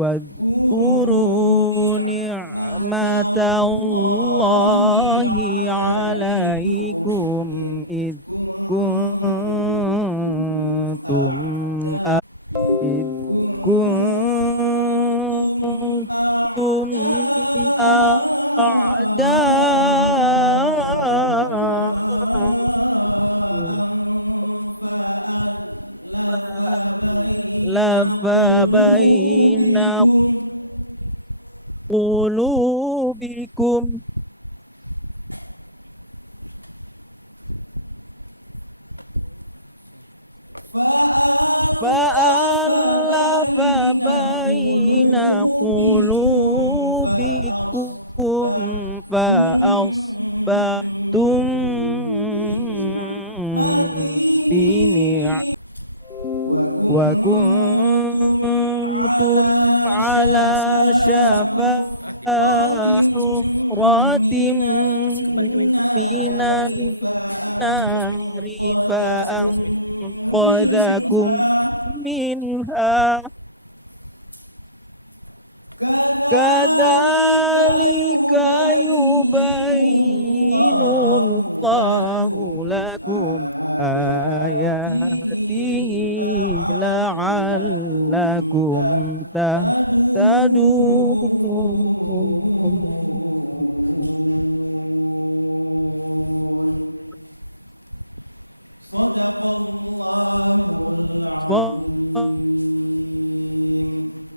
واذكروا نعمة الله عليكم إذ كنتم فألف بين قلوبكم فأصبحتم وكنتم على شفا حفرة من النار فأنقذكم منها كذلك يبين الله لكم آياته لعلكم تهتدون. صدق الله العظيم.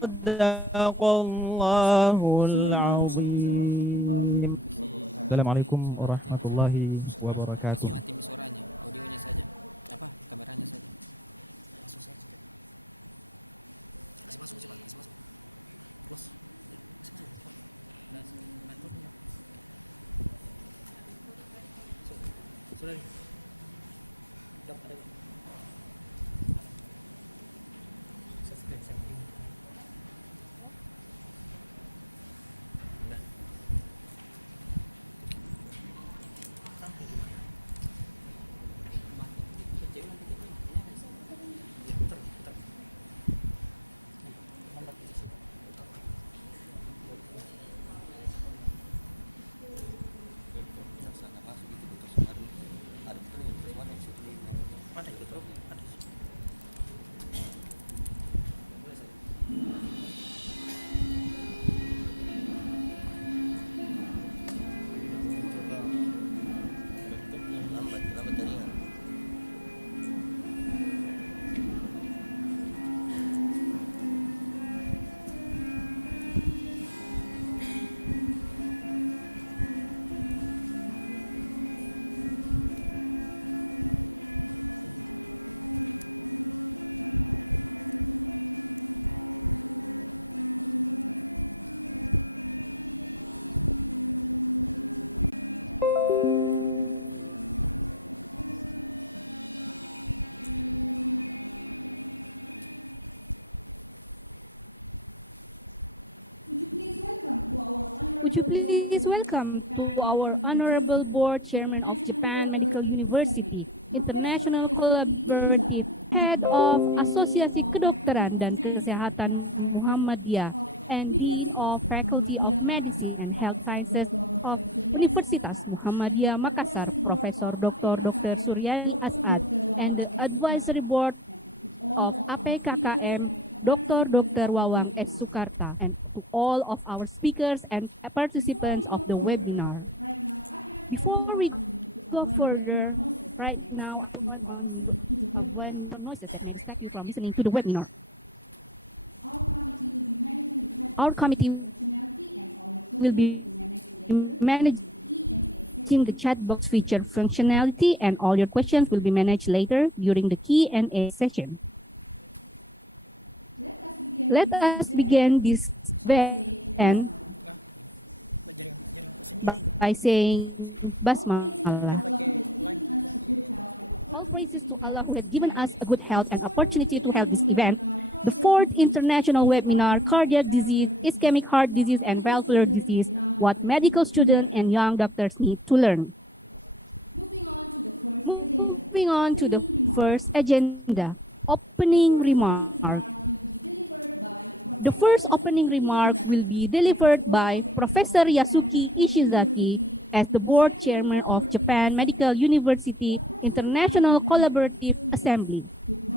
صدق الله العظيم. Assalamualaikum warahmatullahi wabarakatuh. Mati suaranya, audionya saja. Apa? Kameranya saja. Kasih masuk cepat, kasih masuk. Close. Sudah. Dok, ada. Would you please welcome to our Honorable Board Chairman of Japan Medical University, International Collaborative Head of Asosiasi Kedokteran dan Kesehatan Muhammadiyah, and Dean of Faculty of Medicine and Health Sciences of Universitas Muhammadiyah Makassar, Professor Dr. Suryadi Asad, and the Advisory Board of APKKM, Dr. Wawang S. Sukarta, and to all of our speakers and participants of the webinar. Before we go further, right now, when prognosis that we expect you from listening to the webinar, our committee will be managing the chat box feature functionality, and all your questions will be managed later during the Q&A session. Let us begin this event by saying Basmalah. All praises to Allah who has given us a good health and opportunity to hold this event, the 4th International Webinar, Cardiac Disease, Ischemic Heart Disease, and Valvular Disease, what medical students and young doctors need to learn. Moving on to the first agenda, opening remark The first opening remark will be delivered by Professor Yasuki Ishizaki as the board chairman of Japan Medical University International Collaborative Assembly.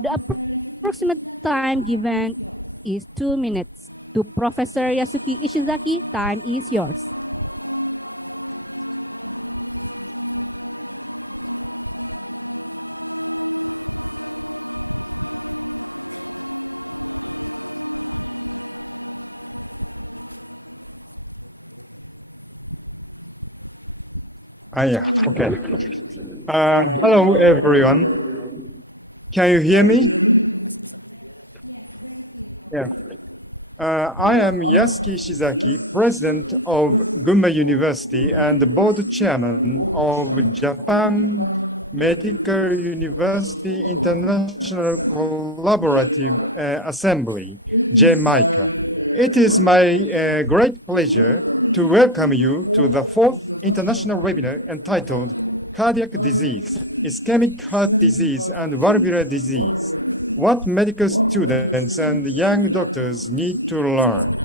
The approximate time given is 2 minutes. To Professor Yasuki Ishizaki, time is yours. Yeah, okay. Hello, everyone. Can you hear me? Yeah. I am Yasuki Shizaki, president of Gunma University and the board chairman of Japan Medical University International Collaborative Assembly, J-MICA. It is my great pleasure to welcome you to the fourth international webinar entitled Cardiac Disease, Ischemic Heart Disease and Valvular Disease, What Medical Students and Young Doctors Need to Learn.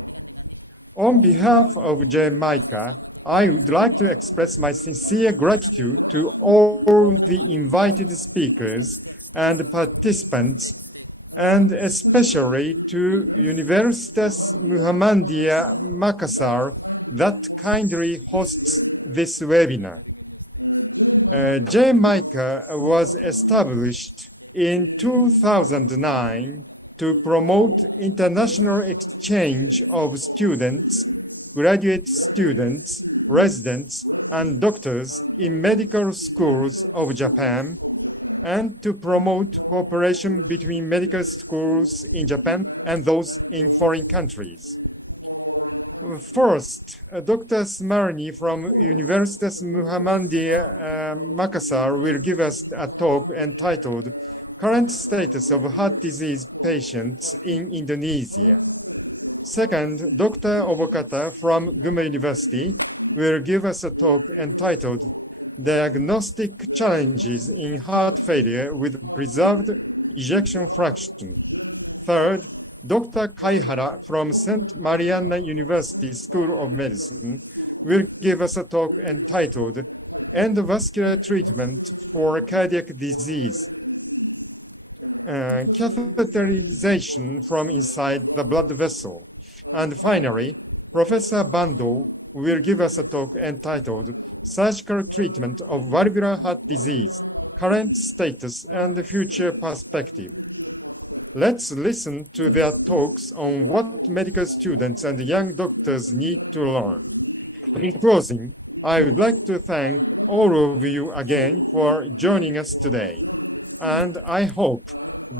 On behalf of J-MICA, I would like to express my sincere gratitude to all the invited speakers and participants, and especially to Universitas Muhammadiyah Makassar that kindly hosts this webinar. J-MICA was established in 2009 to promote international exchange of students, graduate students, residents, and doctors in medical schools of Japan, and to promote cooperation between medical schools in Japan and those in foreign countries. First, Dr. Smarni from Universitas Muhammadiyah Makassar will give us a talk entitled Current Status of Heart Disease Patients in Indonesia. Second, Dr. Obokata from Gunma University will give us a talk entitled Diagnostic Challenges in Heart Failure with Preserved Ejection Fraction. Third, Dr. Kaihara from St. Mariana University School of Medicine will give us a talk entitled Endovascular Treatment for Cardiac Disease, catheterization from inside the blood vessel. And finally, Professor Bando will give us a talk entitled Surgical Treatment of Valvular Heart Disease, Current Status and Future Perspective. Let's listen to their talks on what medical students and young doctors need to learn. In closing, I would like to thank all of you again for joining us today. And I hope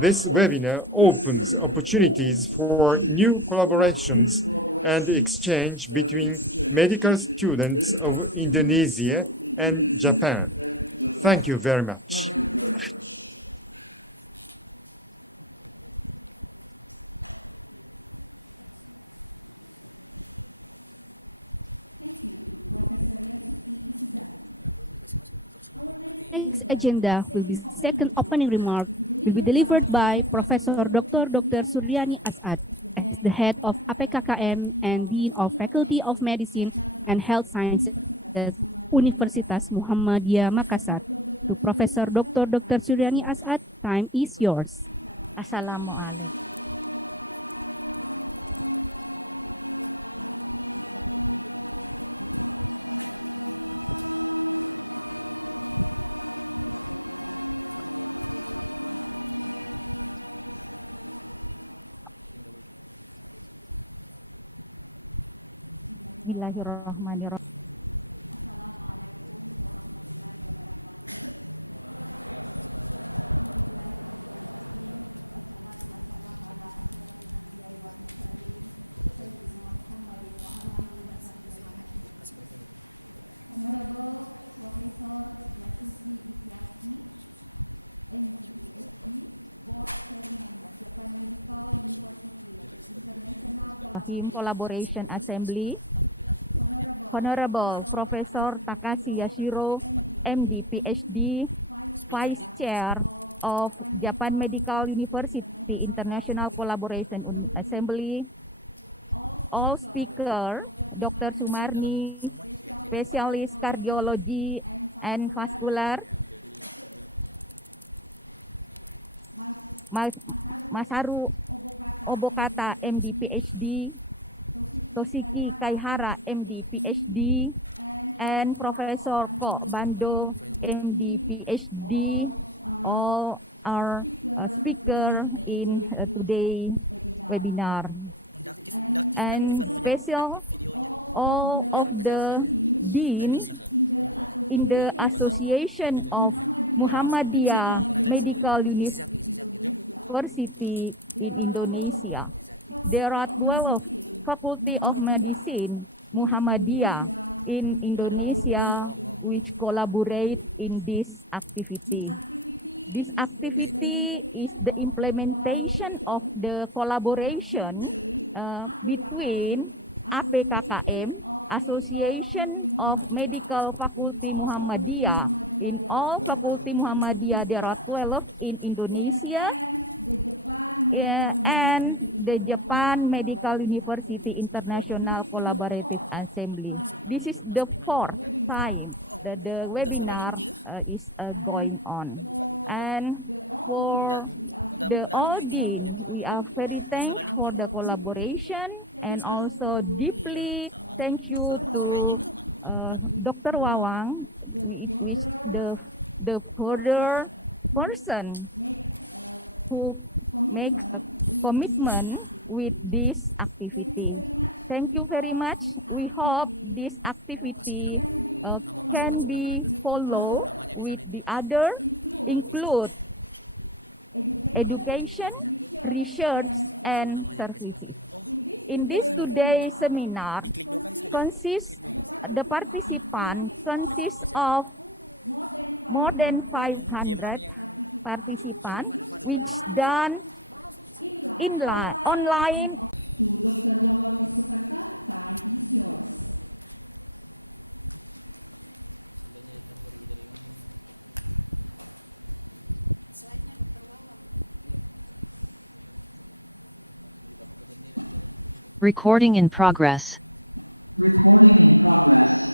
this webinar opens opportunities for new collaborations and exchange between medical students of Indonesia and Japan. Thank you very much. Next agenda will be second opening remark will be delivered by Professor Dr. Suryani Asad as the head of APKKM and Dean of Faculty of Medicine and Health Sciences at Universitas Muhammadiyah Makassar. To Professor Dr. Suryani Asad, time is yours. Assalamualaikum. Bismillahirrahmanirrahim. Collaboration Assembly, Honorable Professor Takashi Yashiro, MD, PhD, Vice Chair of Japan Medical University International Collaboration Assembly, all speaker, Dr. Sumarni, specialist cardiology and vascular, Masaru Obokata, MD, PhD, Toshiki Kaihara, MD, PhD, and Professor Ko Bando, MD, PhD, all are speaker in today's webinar. And special all of the deans in the Association of Muhammadiyah Medical University in Indonesia. There are 12 Faculty of Medicine Muhammadiyah in Indonesia which collaborate in this activity. This activity is the implementation of the collaboration between APKKM, Association of Medical Faculty Muhammadiyah. In all Faculty Muhammadiyah, there are 12 in Indonesia, and the Japan Medical University International Collaborative Assembly. This is the fourth time that the webinar is going on. And for the all team, we are very thankful for the collaboration, and also deeply thank you to Dr. Wawang, which is the further person who makes commitment with this activity. Thank you very much. We hope this activity can be followed with the other, include education, research, and services. In this today's seminar, the participants consist of more than 500 participants, which done online. Recording in progress. Recording in progress.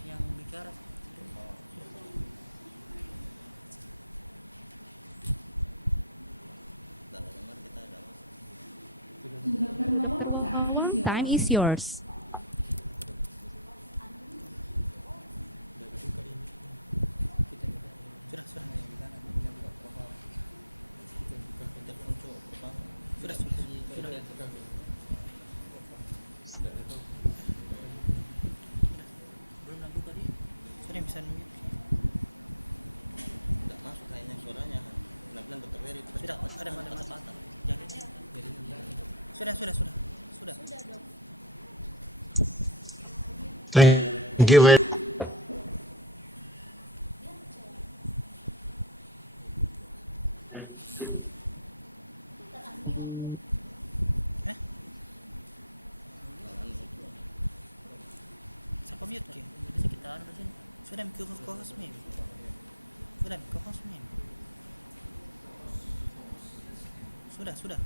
Yang bicara Time is yours. Sudah bisa mute. Enggak masuk kayaknya suaranya. Pelan-pelan Dr. Ferry. Sudah, ada mata. Sudah. Thank you. Siapa mute ke? Bisa kita ada di sini. Sudah co-host min. Sudah.